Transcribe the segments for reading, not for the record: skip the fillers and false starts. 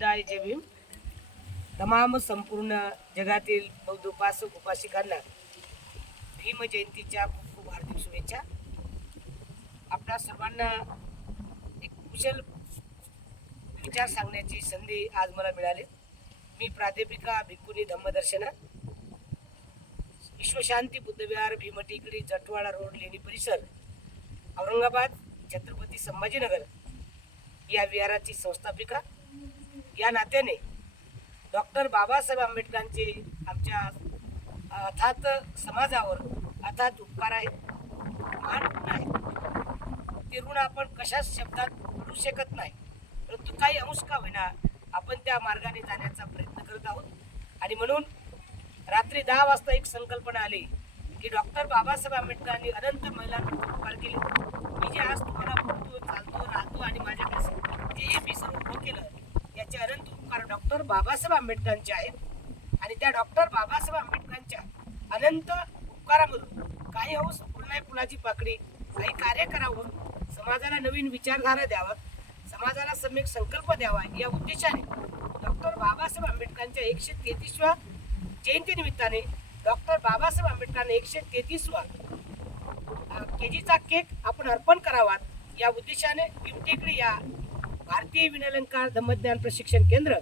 बुद्धाय जय भीम। तमाम संपूर्ण जगातील बौद्ध उपासक उपासिकांना भीम जयंतीच्या खूप खूप हार्दिक शुभेच्छा। आपल्या सर्वांना एक कुशल विचार सांगण्याची संधी आज मला मिळाली। मी प्राध्यापिका भिक्खुनी धम्मदर्शना, विश्वशांती बुद्धविहार, भीमटेकडी, जटवाडा रोड, लेणी परिसर, औरंगाबाद, छत्रपती संभाजीनगर या विहाराची संस्थापिका। या नात्याने डॉक्टर बाबासाहेब आंबेडकरांचे आमच्या अथात समाजावर अथात उपकार आहेत, महान ऋण आहे। ते ऋण आपण कशाच शब्दात बोलू शकत नाही, परंतु काही अंश का होईना आपण त्या मार्गाने जाण्याचा प्रयत्न करत आहोत। आणि म्हणून रात्री 10 वाजता एक संकल्पना आली की डॉक्टर बाबासाहेब आंबेडकरांनी अनंत महिलांवर उपकार केले। मी जे आज तुम्हाला बोलतो, चालतो, राहतो आणि माझ्याकडे जे मी सर्व उभं केलं, याचे अनंत उपकार डॉक्टर बाबासाहेब आंबेडकरांचे आहेत। आणि त्या डॉक्टर बाबासाहेब आंबेडकरांच्या अनंत उपकारामधून काही अंश फुलाची पाकडी, काही कार्य करावं, समाजाला नवीन विचारधारा द्यावा, समाजाला सम्यक संकल्प द्यावा, या उद्देशाने डॉक्टर बाबासाहेब आंबेडकरांच्या 133व्या जयंतीनिमित्ताने डॉक्टर बाबासाहेब आंबेडकरांना 133वा केजीचा केक आपण अर्पण करावा, या उद्देशाने भीमटेकडी या भारतीय विनयलंकार धम्मज्ञान प्रशिक्षण केंद्र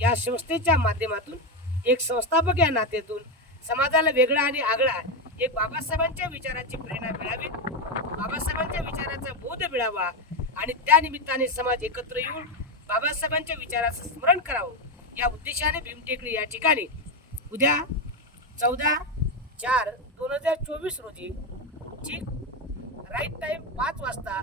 या संस्थेच्या माध्यमातून एक संस्थापक या नात्यातून समाजाला वेगळा आणि आगळा एक बाबासाहेबांच्या विचाराची प्रेरणा मिळावी, बाबासाहेबांच्या विचाराचा बोध मिळावा आणि त्या निमित्ताने समाज एकत्र येऊन बाबासाहेबांच्या विचाराचं स्मरण करावं, या उद्देशाने भीमटेकडी या ठिकाणी उद्या 14/4/2024 रोजी ठीक राईट टाइम 5 वाजता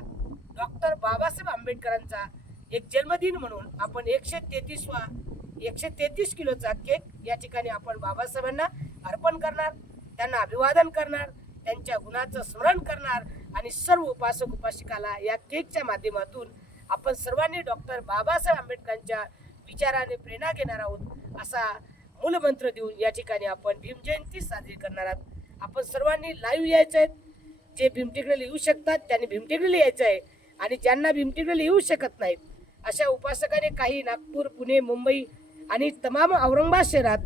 डॉक्टर बाबासाहेब आंबेडकरांचा एक जन्मदिन म्हणून आपण 133 किलोचा केक या ठिकाणी आपण बाबासाहेबांना अर्पण करणार, त्यांना अभिवादन करणार, त्यांच्या गुणाचं स्मरण करणार आणि सर्व उपासक उपासिकाला या केकच्या माध्यमातून आपण सर्वांनी डॉक्टर बाबासाहेब आंबेडकरांच्या विचाराने प्रेरणा घेणार आहोत असा मूलमंत्र देऊन या ठिकाणी आपण भीम जयंती साजरी करणार आहोत। आपण सर्वांनी लाईव्ह यायचं आहे, जे भीमटेकडीला येऊ शकतात त्यांनी भीमटेकडीला यायचं आहे आणि ज्यांना भीमटेकडीला येऊ शकत नाहीत अशा उपासकाने काही नागपूर, पुणे, मुंबई आणि तमाम औरंगाबाद शहरात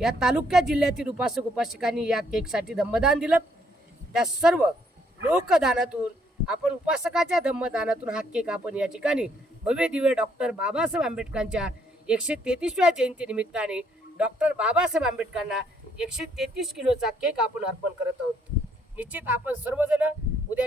या तालुक्या जिल्ह्यातील उपासक उपासिकांनी या केकसाठी धम्मदान दिलं। त्या सर्व लोकदानातून आपण उपासकाच्या धम्मदानातून हा केक आपण या ठिकाणी भव्य दिव्य डॉक्टर बाबासाहेब आंबेडकरांच्या 133व्या जयंती निमित्ताने डॉक्टर बाबासाहेब आंबेडकरांना 133 किलोचा केक आपण अर्पण करत आहोत। निश्चित आपण सर्वजण उद्या